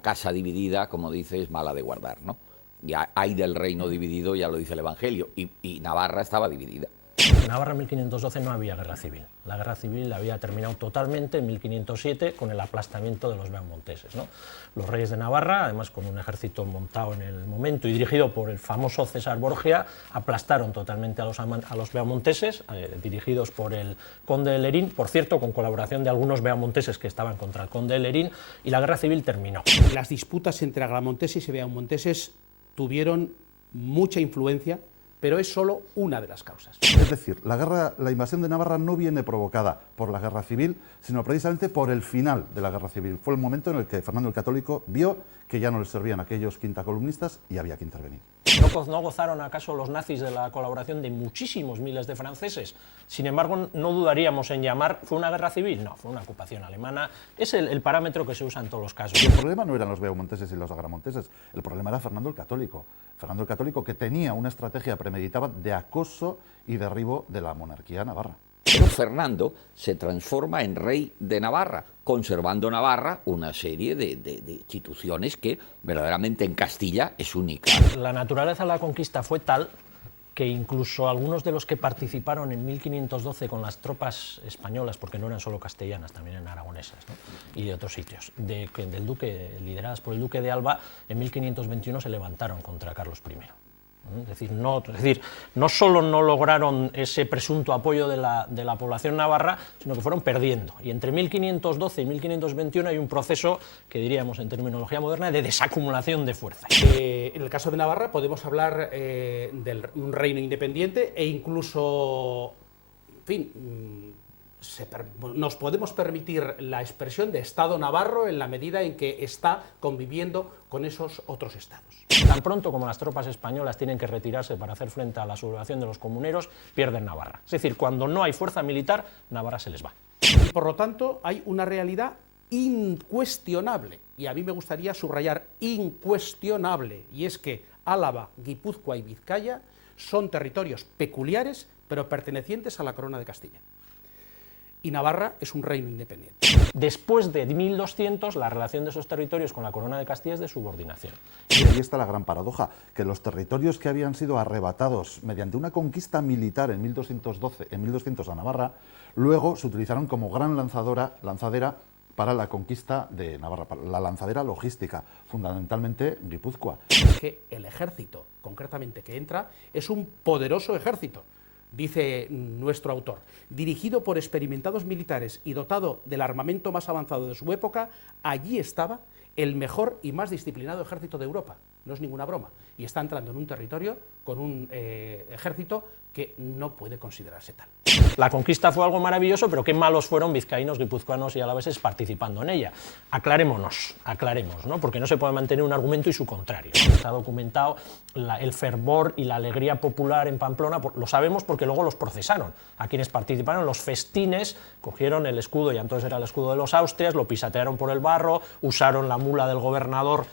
casa dividida, como dice, es mala de guardar, ¿no? Ya hay del reino dividido, ya lo dice el Evangelio, y Navarra estaba dividida. En Navarra en 1512 no había guerra civil. La guerra civil había terminado totalmente en 1507 con el aplastamiento de los beaumonteses, ¿no? Los reyes de Navarra, además con un ejército montado en el momento y dirigido por el famoso César Borgia, aplastaron totalmente a los beaumonteses, dirigidos por el conde de Lerín, por cierto, con colaboración de algunos beaumonteses que estaban contra el conde de Lerín, y la guerra civil terminó. Las disputas entre agramonteses y beaumonteses tuvieron mucha influencia, pero es solo una de las causas. Es decir, la invasión de Navarra no viene provocada por la guerra civil, sino precisamente por el final de la guerra civil. Fue el momento en el que Fernando el Católico vio que ya no les servían aquellos quintacolumnistas y había que intervenir. ¿No gozaron acaso los nazis de la colaboración de muchísimos miles de franceses? Sin embargo, no dudaríamos en llamar, ¿fue una guerra civil? No, fue una ocupación alemana. Es el parámetro que se usa en todos los casos. Y el problema no eran los beaumonteses y los agramonteses, el problema era Fernando el Católico. Fernando el Católico, que tenía una estrategia premeditada de acoso y derribo de la monarquía navarra. Pero Fernando se transforma en rey de Navarra, conservando Navarra una serie de instituciones que verdaderamente en Castilla es única. La naturaleza de la conquista fue tal que incluso algunos de los que participaron en 1512 con las tropas españolas, porque no eran solo castellanas, también eran aragonesas, ¿no? Y de otros sitios, lideradas por el duque de Alba, en 1521 se levantaron contra Carlos I. Es decir, no solo no lograron ese presunto apoyo de la población navarra, sino que fueron perdiendo. Y entre 1512 y 1521 hay un proceso que diríamos en terminología moderna de desacumulación de fuerzas. En el caso de Navarra podemos hablar de un reino independiente e incluso, en fin, nos podemos permitir la expresión de Estado navarro en la medida en que está conviviendo con esos otros estados. Tan pronto como las tropas españolas tienen que retirarse para hacer frente a la sublevación de los comuneros, pierden Navarra. Es decir, cuando no hay fuerza militar, Navarra se les va. Y por lo tanto hay una realidad incuestionable, y a mí me gustaría subrayar incuestionable, y es que Álava, Guipúzcoa y Vizcaya son territorios peculiares, pero pertenecientes a la corona de Castilla. Y Navarra es un reino independiente. Después de 1200, la relación de esos territorios con la corona de Castilla es de subordinación. Y ahí está la gran paradoja, que los territorios que habían sido arrebatados mediante una conquista militar en 1200 a Navarra, luego se utilizaron como gran lanzadera para la conquista de Navarra, para la lanzadera logística, fundamentalmente Guipúzcoa. Que el ejército, concretamente, que entra, es un poderoso ejército. Dice nuestro autor, dirigido por experimentados militares y dotado del armamento más avanzado de su época, allí estaba el mejor y más disciplinado ejército de Europa. No es ninguna broma. Y está entrando en un territorio con un ejército que no puede considerarse tal. La conquista fue algo maravilloso, pero qué malos fueron vizcaínos, guipuzcoanos y alaveses participando en ella. Aclaremos, ¿no? Porque no se puede mantener un argumento y su contrario. Está documentado el fervor y la alegría popular en Pamplona, lo sabemos porque luego los procesaron. A quienes participaron, los festines, cogieron el escudo, ya entonces era el escudo de los Austrias, lo pisatearon por el barro, usaron la mula del gobernador,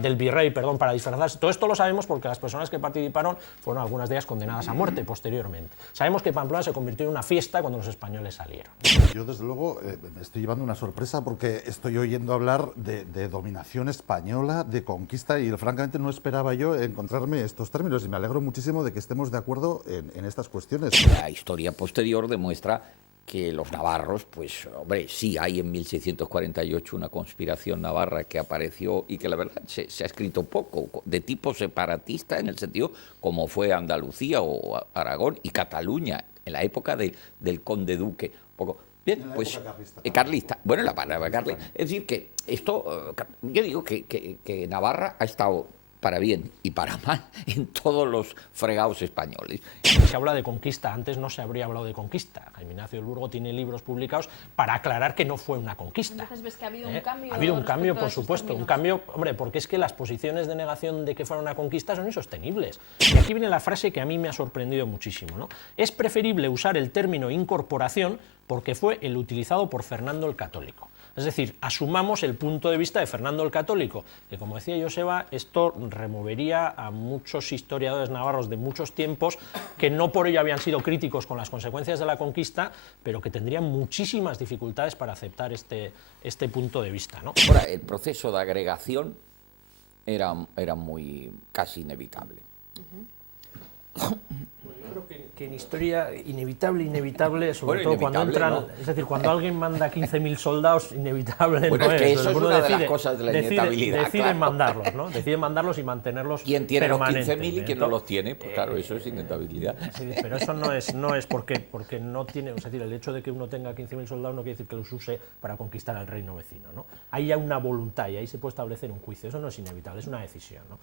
del virrey, para disfrazarse. Todo esto lo sabemos porque las personas que participaron fueron algunas de ellas condenadas a muerte posteriormente. Sabemos que Pamplona se convirtió en una fiesta cuando los españoles salieron. Yo, desde luego, me estoy llevando una sorpresa porque estoy oyendo hablar de dominación española, de conquista, y francamente no esperaba yo encontrarme estos términos, y me alegro muchísimo de que estemos de acuerdo en estas cuestiones. La historia posterior demuestra que los navarros, pues, hombre, sí hay en 1648 una conspiración navarra que apareció y que la verdad se ha escrito poco, de tipo separatista en el sentido como fue Andalucía o Aragón y Cataluña, en la época del conde duque. Poco. Bien, pues, carlista. Bueno, la palabra carlista. Es decir, que esto, yo digo que Navarra ha estado para bien y para mal en todos los fregados españoles. Se habla de conquista, antes no se habría hablado de conquista. Jaime Ignacio del Burgo tiene libros publicados para aclarar que no fue una conquista. Entonces ves que ha habido un cambio. Ha habido un cambio, por supuesto, un cambio, hombre, porque es que las posiciones de negación de que fuera una conquista son insostenibles. Y aquí viene la frase que a mí me ha sorprendido muchísimo, ¿no? Es preferible usar el término incorporación porque fue el utilizado por Fernando el Católico. Es decir, asumamos el punto de vista de Fernando el Católico, que como decía Joseba, esto removería a muchos historiadores navarros de muchos tiempos que no por ello habían sido críticos con las consecuencias de la conquista, pero que tendrían muchísimas dificultades para aceptar este punto de vista, ¿no? Ahora, el proceso de agregación era muy casi inevitable. Yo creo que en historia inevitable, sobre Bueno, todo cuando entran, ¿no? es decir, cuando alguien manda 15.000 soldados, inevitable Bueno, no es que es. eso es Uno una de las cosas de la inevitabilidad, deciden claro. mandarlos, ¿no? Deciden mandarlos y mantenerlos ¿Quién tiene los permanentemente. 15.000 y quién no los tiene? Pues claro, eso es inevitabilidad. Sí, pero eso no es porque no tiene, es decir, el hecho de que uno tenga 15.000 soldados no quiere decir que los use para conquistar al reino vecino, ¿no? Hay ya una voluntad y ahí se puede establecer un juicio, eso no es inevitable, es una decisión, ¿no?